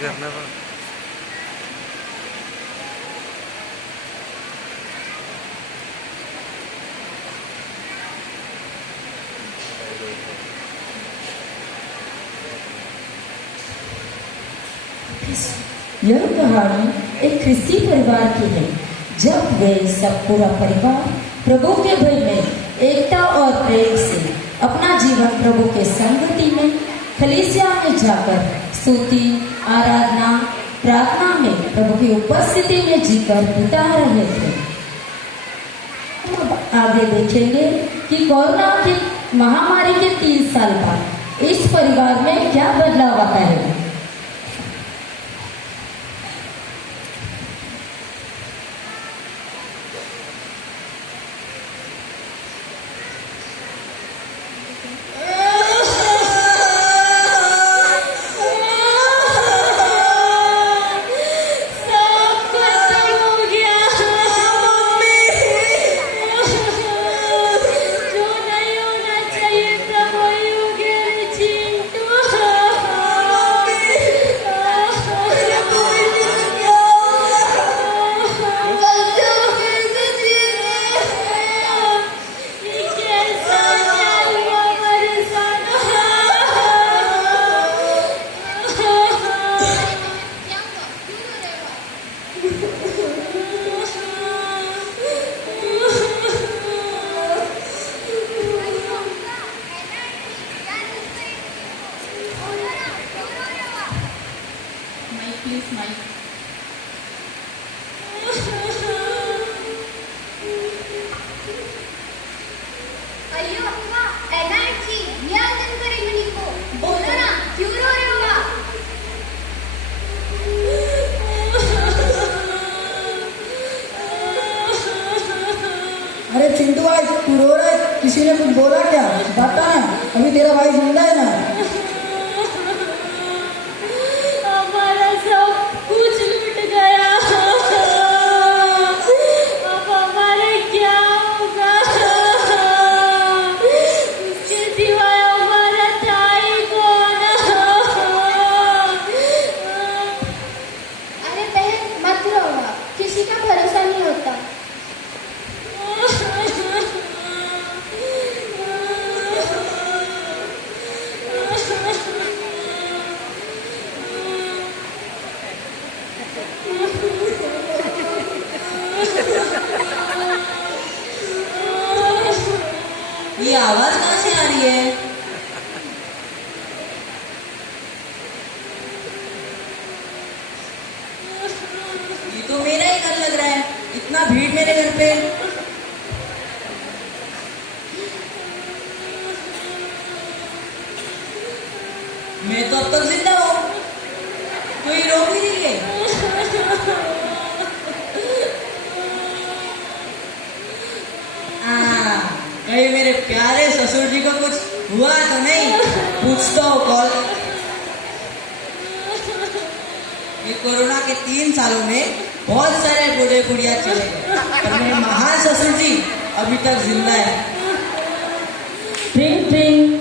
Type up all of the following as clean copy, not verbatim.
करना था। यह कहानी एक ख्रिस्ती परिवार की है। जब वे सब पूरा परिवार प्रभु के भय में एकता और प्रेम से अपना जीवन प्रभु के संगति में कलीसिया में जाकर स्तुति, आराधना, प्रार्थना में प्रभु की उपस्थिति में जीकर बिता रहे थे। अब आगे देखेंगे कि कोरोना की महामारी के 3 साल बाद इस परिवार में क्या बदलाव आता है। अरे चिंटू भाई, तू रो रहा है? किसी ने कुछ बोला क्या? बता ना, अभी तेरा भाई जिंदा है ना? हमारा सब कुछ लूट गया। अब हमारे क्या होगा? उसके सिवाय हमारा था ही कौन? अरे बहन मत रो, किसी का भरोसा नहीं होता। ये आवाज कहाँ से आ रही है? ये तो मेरा ही घर लग रहा है। इतना भीड़ मेरे घर पे। मैं तो अब तक जिंदा हूँ, कोई रोक ही नहीं है। कहीं मेरे प्यारे ससुर जी को कुछ हुआ तो नहीं? पूछता हूँ कॉल। ये कोरोना के 3 सालों में बहुत सारे बूढ़े बुढ़िया चले गए, पर मेरे महान ससुर जी अभी तक जिंदा है। ट्रिंग ट्रिंग।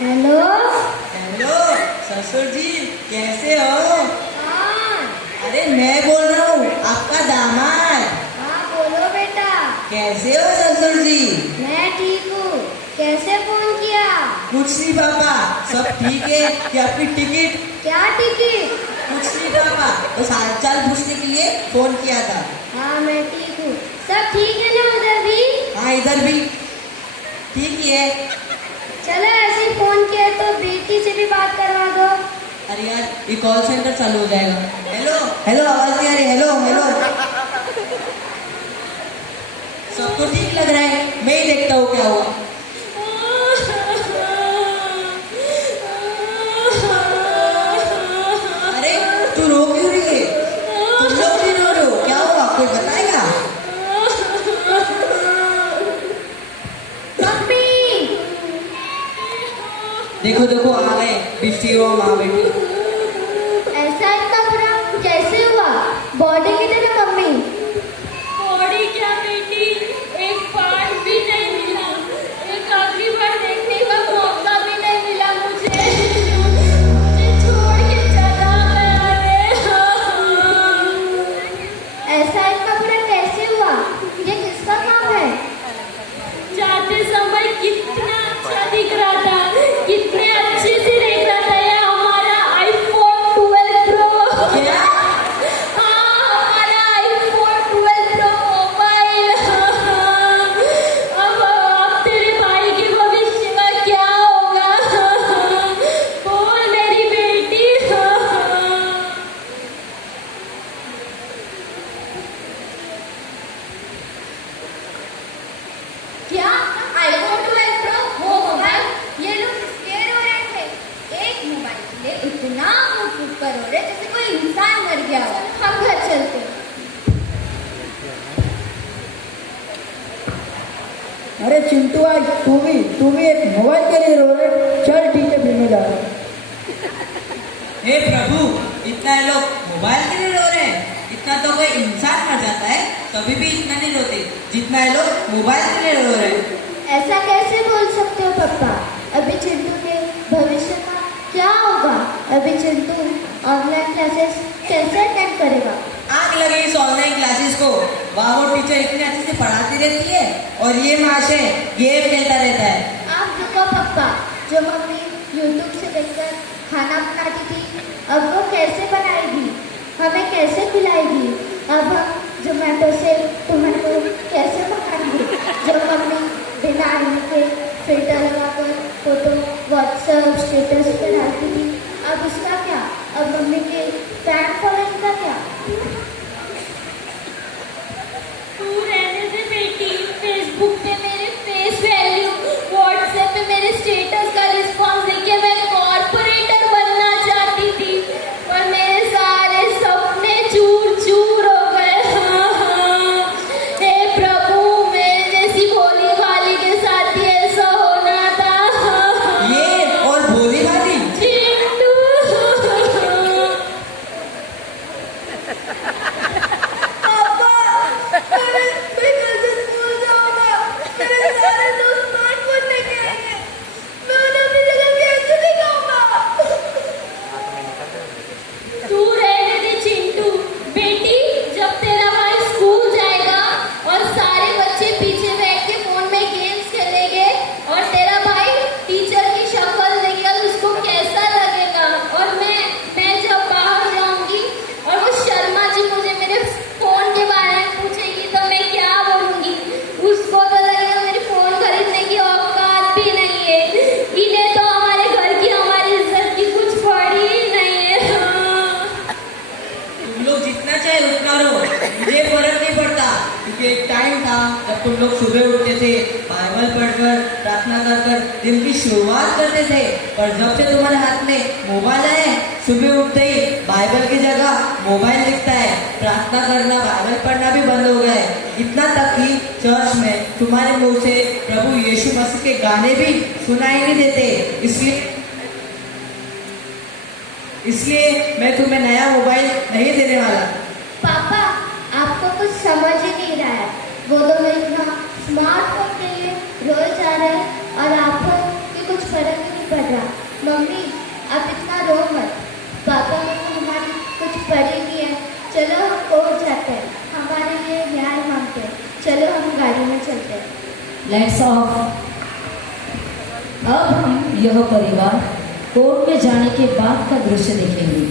हेलो हेलो ससुर जी, कैसे हो? अरे मैं बोल रहा हूँ, आपका दामाद। हाँ बोलो बेटा। कैसे हो ससुर जी? मैं ठीक हूँ। कैसे फोन किया? कुछ नहीं पापा, सब ठीक है। कि आपकी टिकट? क्या टिकट? कुछ नहीं पापा, बस हालचाल पूछने के लिए फोन किया था। हाँ मैं ठीक हूँ। सब ठीक है ना उधर भी? हाँ इधर भी ठीक ही है। चलो ऐसे फोन किया तो बेटी से भी बात करवा दो। अरे यार, ये कॉल सेंटर चालू हो जाएगा। हेलो हेलो, आवाज नहीं आ रही। हेलो हेलो, सबको ठीक लग रहा है, मैं ही देखता हूँ क्या हुआ। अरे तू रो क्यों रही है? तुम लोग भी रो रहे हो, क्या हुआ? कोई बताएगा? देखो देखो, आ गए बिस्टी और माँ बेटी। ऐसा इतना बुरा कैसे हुआ? बॉडी किधर है मम्मी? बॉडी क्या बेटी, एक पार्ट भी नहीं मिला। एक आखिरी बार देख भाई तू भी एक मोबाइल के लिए रो रहे। चल ठीक है फिर मैं जा रहा हूँ। हे प्रभु, इतना ये लोग मोबाइल के लिए रो रहे हैं? इतना तो कोई इंसान मर जाता है तभी भी इतना नहीं रोते जितना ये लोग मोबाइल के लिए रो रहे हैं। ऐसा कैसे बोल सकते हो पापा? अभी चिंटू के भविष्य का क्या होगा? अभी चिंटू ऑनलाइन क्लासेस कैसे अटेंड करेगा? आग लगी इस ऑनलाइन क्लासेस को। वहाँ वो टीचर इतनी अच्छे से पढ़ाती रहती है और ये महाशय गेम खेलता रहता है। आप रुको पापा, जो मम्मी यूट्यूब से देखकर खाना बनाती थी अब वो कैसे बनाएगी, हमें कैसे खिलाएगी? अब हम जोमेटो से टोमेटो कैसे मंगाएंगे? जो मम्मी बिना आईने के फिल्टर लगाकर फोटो व्हाट्सएप स्टेटस पर डालती थी अब उसका क्या? अब मम्मी के फैन फॉलोइंग का क्या? तू रहने दे बेटी। फेसबुक पे मेरे फेस वैल्यू, व्हाट्सएप पे मेरे स्टेटस का रिस्पॉन्स देखे मैं कॉर्पोरेटर बनना चाहती थी, पर मेरे सारे सपने चूर चूर हो गए। हे प्रभु, मेरे जैसी भोली भाली के साथ ही ऐसा होना था। ये और भोली भाली चिंटू। तू रहने दे चिंटू। बेटी, जब तेरा भाई स्कूल जाएगा और सारे बच्चे पीछे बैठ के फोन में गेम्स खेलेंगे और तेरा भाई टीचर की शक्ल देखेगा तो उसको कैसा लगेगा? और मैं जब बाहर जाऊंगी और वो शर्मा जी मुझे मेरे फोन के बारे में पूछेगी तो मैं क्या बोलूंगी? उसको तो लगेगा मेरी फोन खरीदने की औकात भी नहीं है। इन्हें तो हमारे घर की हमारी इज्जत की कुछ पड़ी ही नहीं है। तुम लोग जितना चाहे उतना रो, मुझे फर्क नहीं पड़ता। क्योंकि एक टाइम था जब तुम लोग सुबह उठते थे, बाइबल पढ़कर प्रार्थना कर कर दिन की शुरुआत करते थे। पर जब से तुम्हारे हाथ में मोबाइल आए, सुबह उठते ही बाइबल की जगह मोबाइल दिखता है। प्रार्थना करना, बाइबल पढ़ना भी बंद हो गया है। इतना तक कि चर्च में तुम्हारे मुंह से प्रभु यीशु मसीह के गाने भी सुनाई नहीं देते। इसलिए मैं तुम्हें नया मोबाइल नहीं देने वाला। पापा, आपको कुछ समझ ही नहीं रहा है। वो दोनों इतना स्मार्टफोन के लिए रोए जा रहे हैं और आपको कि कुछ फर्क ही नहीं पड़ रहा। मम्मी, आप इतना रो मत। पापा ने तो हमारी कुछ पड़ी नहीं है। चलो हम कोर्ट जाते हैं, हमारे लिए न्याय मांगते हैं। चलो हम गाड़ी में चलते हैं। Let's of. अब हम यह परिवार कोर्ट में जाने के बाद का दृश्य देखेंगे।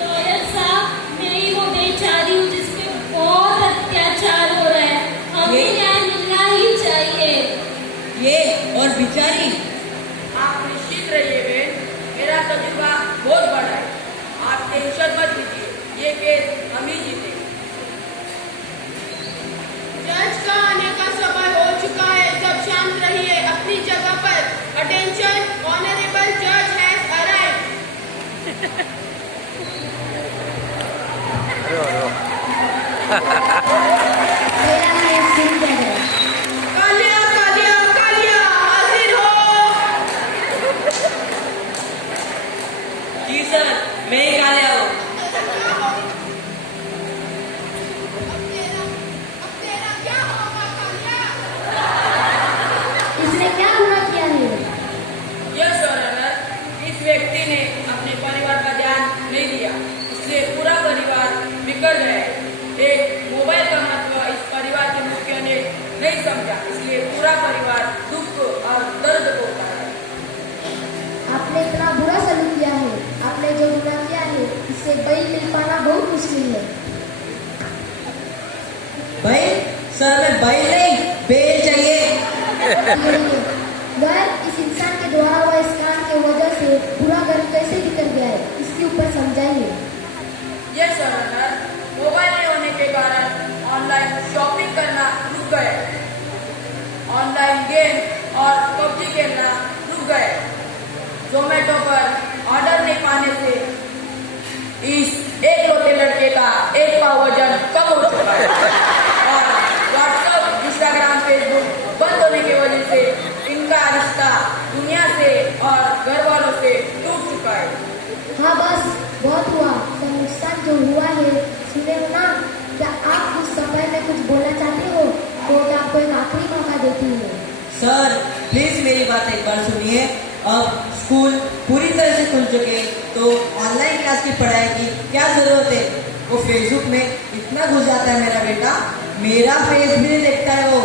लॉयर साहब, मैं ही वो बेचारी हूँ जिसपे बहुत अत्याचार हो रहा है। हमें न्याय मिलना ही चाहिए। ये और बिचारी, आप निश्चित रहिए बहन, मेरा तजुर्बा बहुत बड़ा है। आप टेंशन मत लीजिए, ये केस हम ही जीतेंगे। जज का आने का समय हो चुका है, सब शांत रहिए अपनी जगह पर। अटेंशन, ऑनरेबल जज हैज अराइव्ड। मेरा नाम सिंह है। कालिया कालिया कालिया हाजिर हो। जी सर, मैं ही काले हूँ। इसने क्या गुनाह किया है? यस योर ऑनर, इस व्यक्ति ने अपने परिवार का ध्यान नहीं दिया, इसलिए पूरा परिवार बिखर गया है। एक मोबाइल का महत्व इस परिवार के मुखिया ने नहीं समझा, इसलिए पूरा परिवार दुख और दर्द होता है। आपने इतना बुरा सलूक किया है। आपने जो गुनाह किया है इससे बैल मिल पाना बहुत मुश्किल है। भाई सर, मैं बैल नहीं, बेल चाहिए। घर इस इंसान के द्वारा हुआ इस काम के वजह से पूरा घर कैसे बिखर गया है, इसके ऊपर समझाइए। यस योर ऑनर, मोबाइल नहीं होने के कारण ऑनलाइन शॉपिंग करना रुक गया। गेम और पबजी खेलना रुक गए। जोमेटो पर ऑर्डर नहीं पाने से इस एक लोटे लड़के का एक पाव वजन कम हो चुका है और व्हाट्सएप, इंस्टाग्राम, फेसबुक बंद होने की वजह से इनका रिश्ता दुनिया से और घर वालों से टूट चुका है। हाँ बस बहुत हुआ, तो नुकसान जो हुआ है सुने हो ना। क्या आप उस समय में कुछ बोलना चाहते हो तो आपको एक आखिरी मौका देती हूँ। सर प्लीज मेरी बात एक बार सुनिए। अब स्कूल पूरी तरह से खुल चुके तो ऑनलाइन क्लास की पढ़ाई की क्या जरूरत है। वो फेसबुक में इतना घुस जाता है मेरा बेटा, मेरा फेस भी नहीं देखता है वो,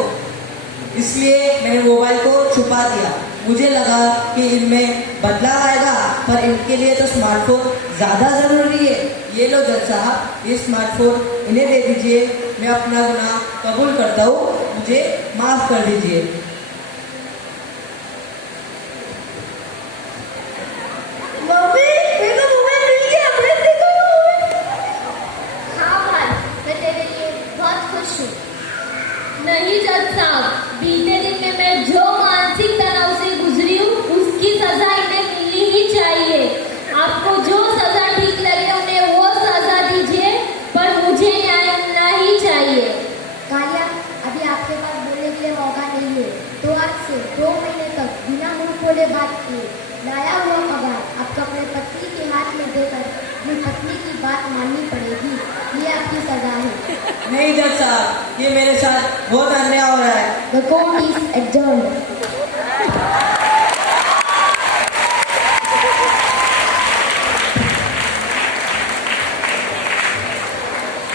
इसलिए मैंने मोबाइल को छुपा दिया। मुझे लगा कि इनमें बदलाव आएगा, पर इनके लिए तो स्मार्टफोन ज्यादा जरूरी है। ये लो जज साहब, ये स्मार्टफोन इन्हें दे दीजिए। मैं अपना गुनाह कबूल करता हूँ, मुझे माफ कर दीजिए। हाँ भाई, मैं तेरे लिए बहुत खुश हूँ। नहीं जज साहब, बीते दिन में मैं जो मानसिक तनाव से गुजरी हूँ उसकी सजा इन्हें मिलनी ही चाहिए। आपको जो सजा ठीक लगे उन्हें वो सजा दीजिए, पर मुझे न्याय मिलना ही चाहिए। कालिया, अभी आपके पास बोलने के लिए मौका नहीं है, तो आज से 2 महीने तक बिना मुंह खोले बात किए लाया हुआ पगार आपको अपने पति के हाथ में देकर अपनी पत्नी की बात माननी पड़ेगी। ये आपकी सजा है। नहीं जज साहब, ये मेरे साथ बहुत अन्याय हो रहा है। The court is adjourned.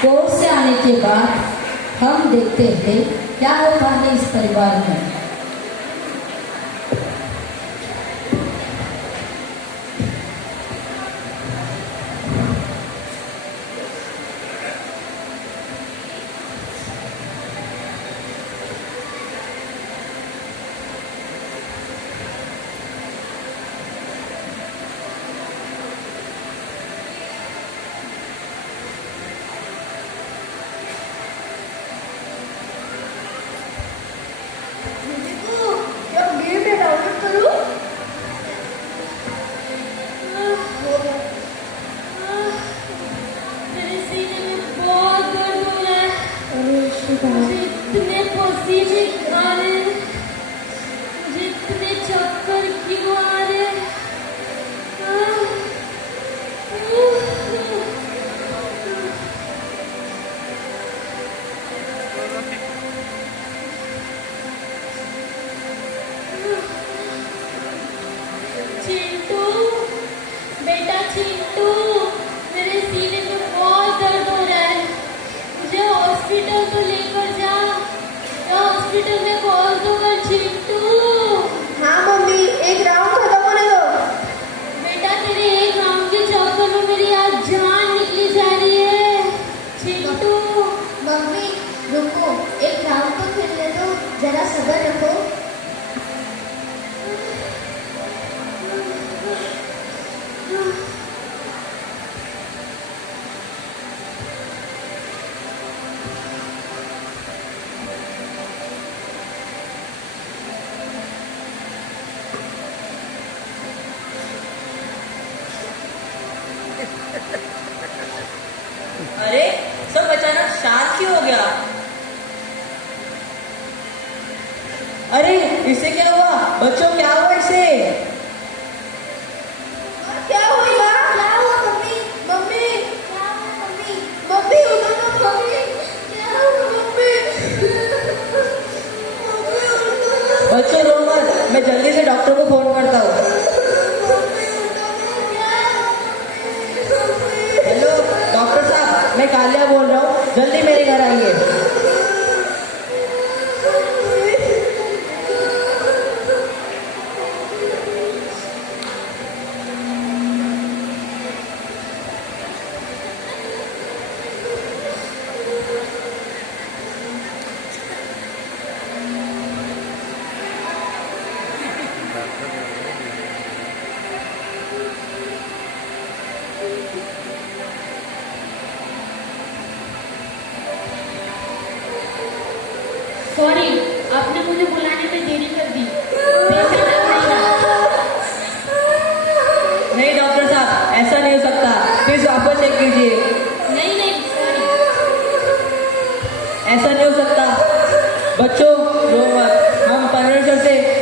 Court से आने के बाद हम देखते हैं क्या होता है इस परिवार में। मेरे सीने में बहुत दर्द हो रहा है। मुझे इतने पसीने आ रहे हैं, मुझे इतने चक्कर क्यों आ रहे हैं। चिंटू, बेटा चिंटू, मेरे सीने में बहुत दर्द हो रहा है, मुझे हॉस्पिटल तो लेकर जा। या हॉस्पिटल में कॉल तो कर चिंटू। हाँ मम्मी, एक राउंड खत्म होने दो। बेटा तेरे एक राउंड के चक्कर में मेरी आज जान निकली जा रही है। चिंटू मम्मी रुको, एक राउंड तो खेलने दो, जरा सब्र रखो। अरे सब अचानक शांत क्यों हो गया? अरे इसे क्या हुआ? बच्चों क्या हुआ इसे? क्या हुआ? क्या हुआ मम्मी? मम्मी क्या हुआ मम्मी? मम्मी उठो ना मम्मी। क्या हुआ मम्मी? मम्मी उठो ना। बच्चों रो मत, मैं जल्दी से डॉक्टर को फोन करता हूँ। मम्मी उठो ना। क्या हुआ मम्मी? हेलो डॉक्टर साहब, मैं कालिया बोल रहा हूँ, जल्दी मेरे घर आइए।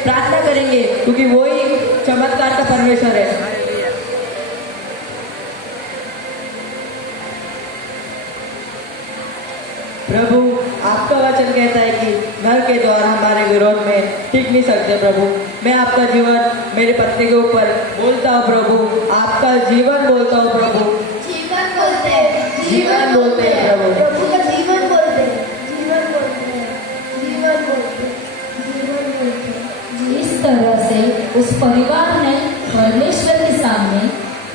प्रार्थना करेंगे, क्योंकि वो ही चमत्कार का परमेश्वर है। प्रभु, आपका वचन कहता है कि नर के द्वार हमारे विरोध में टिक नहीं सकते। प्रभु, मैं आपका जीवन मेरे पत्नी के ऊपर बोलता हूँ। प्रभु, आपका जीवन बोलता हूँ। प्रभु, जीवन बोलते हैं, जीवन बोलते हैं। प्रभु, प्रभु का जीवन बोलते हैं, जीवन बोलते हैं, जीवन बोलते हैं, जीवन बोलते हैं। इस तरह से उस परिवार ने परमेश्वर के सामने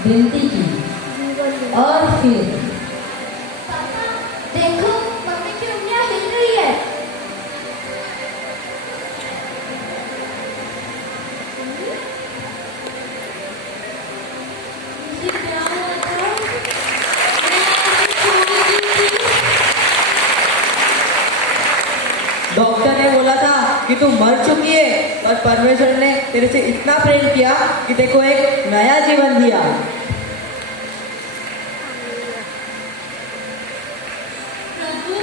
विनती की। और फिर पापा, देखो मम्मी की उंगलियां हिल रही है। मुझे क्या हुआ था? मैं आपसे छोड़ दी थी। डॉक्टर ने बोला था कि तू मर चुकी है, पर परमेश्वर ने तेरे से इतना प्रेम किया कि देखो एक नया जीवन दिया। प्रभु,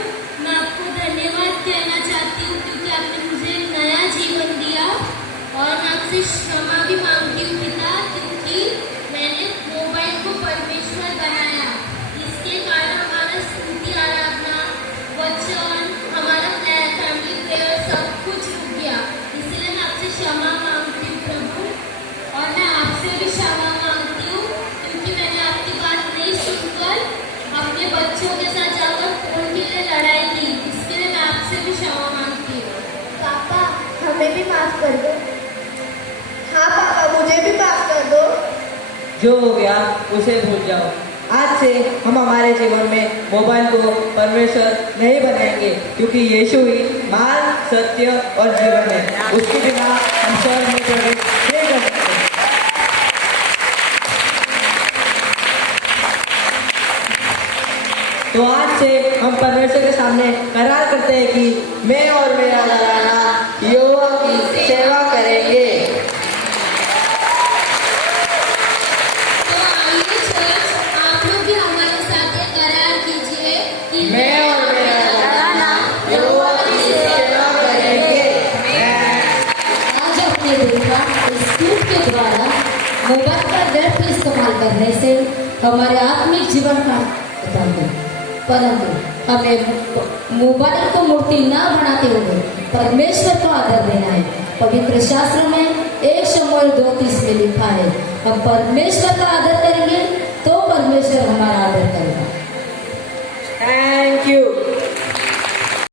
मैं आपको धन्यवाद कहना चाहती हूँ क्योंकि आपने मुझे एक नया जीवन दिया, और मैं आपसे क्षमा भी मांगती हूँ पिता, क्योंकि मैंने मोबाइल को परमेश्वर बनाया। इसके कारण हमारा स्तुति आराधना, वचन, हमारा फैमिली प्रेयर सब कुछ रुक गया। इसलिए मैं आपसे क्षमा मांगती हूँ प्रभु, और मैं आपसे भी क्षमा मांगती हूँ क्योंकि मैंने आपकी बात नहीं सुनकर अपने बच्चों के साथ जाकर फोन के लिए लड़ाई की। इसके लिए मैं आपसे भी क्षमा मांगती हूँ। पापा, हमें भी माफ कर दो। हाँ पापा, मुझे भी माफ कर दो। जो हो गया उसे भूल जाओ। आज से हम हमारे जीवन में मोबाइल को परमेश्वर नहीं बनाएंगे, क्योंकि यीशु ही मार्ग, सत्य और जीवन है। उसके बिना हम स्वर्ग में प्रवेश नहीं कर सकते। तो आज से हम परमेश्वर के सामने करार करते हैं कि मैं और मेरा घराना यहोवा की सेवा करेंगे। तो आइए चर्च, आप लोग भी हमारे साथ ये करार कीजिए कि मैं और मेरा घराना यहोवा की सेवा करेंगे। आज हमने देखा इस ट्यूब के द्वारा मोबाइल का व्यर्थ इस्तेमाल करने से हमारे आत्मिक जीवन का परंतु हमें मोबाइल को मूर्ति न बनाते हुए परमेश्वर को आदर देना है। पवित्र शास्त्र में 1 शमूएल 2:30 में लिखा है, हम परमेश्वर का आदर